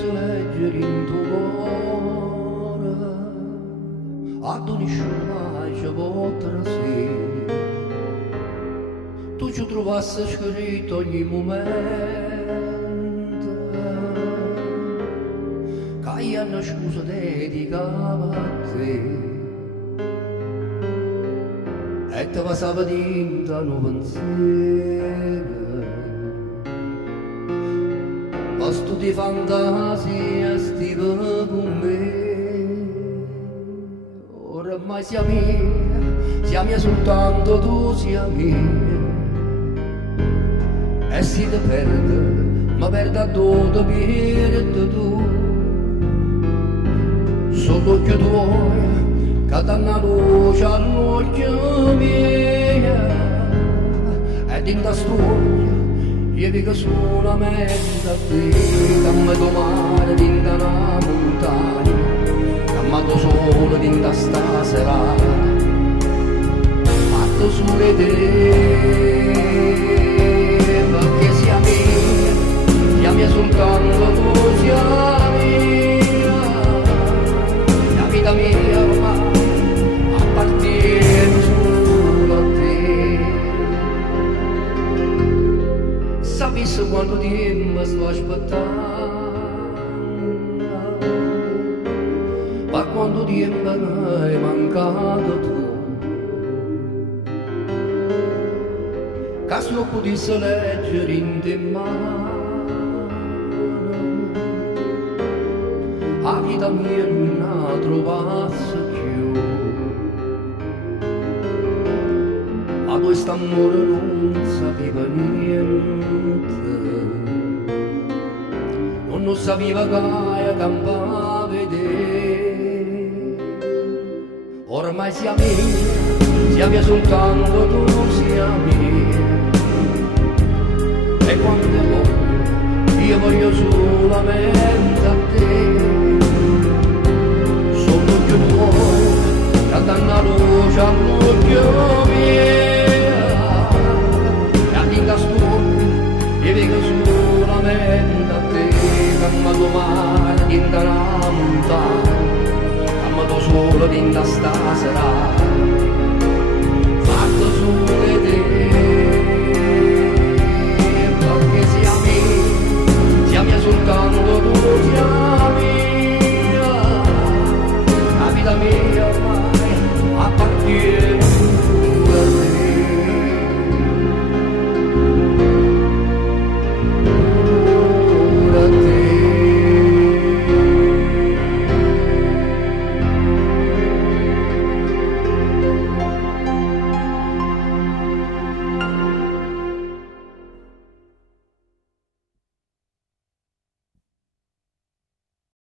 potessi leggere in tuo cuore, ad ogni mai ci potrà sì. Tu ci trovassi scritto ogni momento, che io hanno scusa dedicava a te. E te passava dinta un pensiero, ma stu di fantasia stiva con me. Oramai sia mia soltanto tu sia mia. E si te perde, ma perde a tutto perde tu. Solo che tuoi che danno luce all'occhio mia, ed in da storia io dico solamente a te, che mi domani dinda una montagna, che m'ato solo dinda sta serata, m'ato solo te, perché sia mia soltanto tu sia mia, la vita mia ormai appartiene solo a te. Sapessi quanto tempo sto aspettando, ma quanto tempo hai mancato tu, che se non potessi leggere in te mano, la vita mia non la trovassi più. Ma questo amore non sapeva niente, non sapeva che campava a vedere. Ormai sia mia soltanto tu sia mia. E quando voglio, io voglio solamente a te. Solo che vuoi, che danno la luce all'occhio mio, e a dinda storia, io vengo solamente a te. Che m'ato mare dinda una montagna, che m'ato solo dinda sta serata.